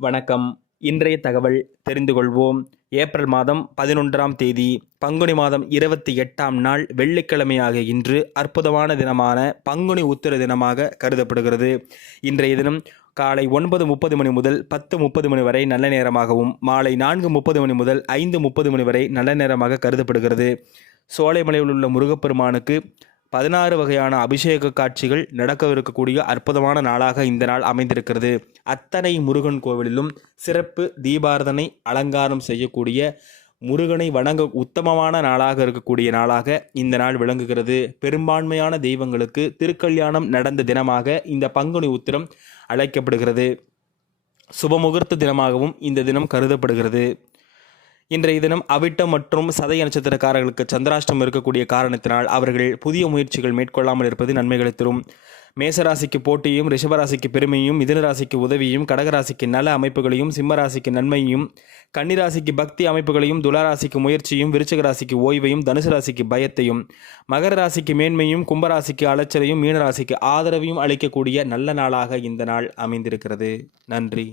வணக்கம். இன்றைய தகவல் தெரிந்து கொள்வோம். ஏப்ரல் மாதம் 11ஆம் தேதி பங்குனி மாதம் 28ஆம் நாள் வெள்ளிக்கிழமையாக இன்று அற்புதமான தினமான பங்குனி உத்திர தினமாக கருதப்படுகிறது. இன்றைய தினம் காலை 9:30 மணி முதல் 10:30 மணி வரை நல்ல நேரமாகவும், மாலை 4:30 மணி முதல் 5:30 மணி வரை நல்ல நேரமாக கருதப்படுகிறது. சோலைமலையில் உள்ள முருகப்பெருமானுக்கு 16 வகையான அபிஷேக காட்சிகள் நடக்கவிருக்கக்கூடிய அற்புதமான நாளாக இந்த நாள் அமைந்திருக்கிறது. அத்தனை முருகன் கோவிலிலும் சிறப்பு தீபாரதனை அலங்காரம் செய்யக்கூடிய, முருகனை வணங்க உத்தமமான நாளாக இருக்கக்கூடிய நாளாக இந்த நாள் விளங்குகிறது. பெரும்பான்மையான தெய்வங்களுக்கு திருக்கல்யாணம் நடந்த தினமாக இந்த பங்குனி உத்திரம் அழைக்கப்படுகிறது. சுபமுகூர்த்த தினமாகவும் இந்த தினம் கருதப்படுகிறது. இன்றைய தினம் அவிட்டம் மற்றும் சதய நட்சத்திரக்காரர்களுக்கு சந்திராஷ்டம் இருக்கக்கூடிய காரணத்தினால் அவர்கள் புதிய முயற்சிகள் மேற்கொள்ளாமல் இருப்பது நன்மைகளை தரும். மேசராசிக்கு போட்டியும், ரிஷபராசிக்கு பெருமையும், மிதுனராசிக்கு உதவியும், கடகராசிக்கு நல அமைப்புகளையும், சிம்மராசிக்கு நன்மையும், கன்னிராசிக்கு பக்தி அமைப்புகளையும், துளாராசிக்கு முயற்சியும், விருச்சிக ராசிக்கு ஓய்வையும், தனுசு ராசிக்கு பயத்தையும், மகர ராசிக்கு மேன்மையும், கும்பராசிக்கு அலைச்சலையும், மீனராசிக்கு ஆதரவையும் அளிக்கக்கூடிய நல்ல நாளாக இந்த நாள் அமைந்திருக்கிறது. நன்றி.